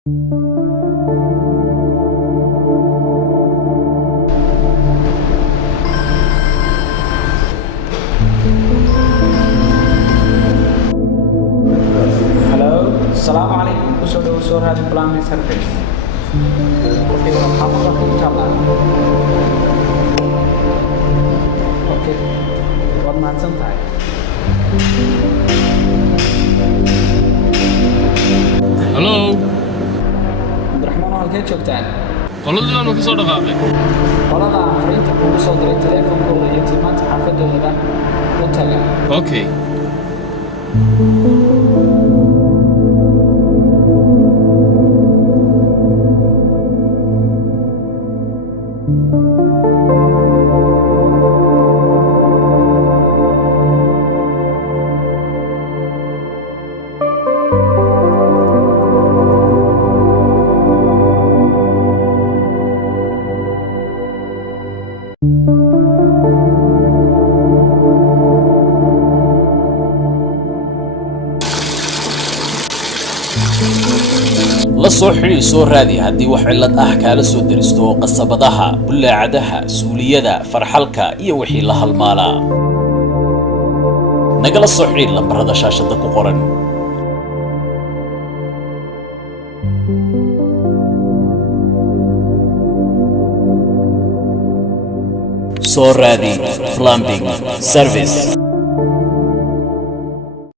Hello, Assalamu alaikum. Sooraadi Plumping service. Okay, okay. What mahadsan tahay? Hello. Abdiraxmaan halkee joogtaan? Qoladaan ka soo dhaqaaqay. Qolada aan fariinta kugu soo diray teleefankooda iyo tilmaanta xaafadoodaba u taga. Okay. la soo xiriir Sooraadi haddii wax cilad ah kala soo diristo qasabadaha bullaacadaha suuliyada farxalka iyo wixii la halmaala nagala soo xiriir lambarada shaashada ku qoran Sooraadi Plumping Service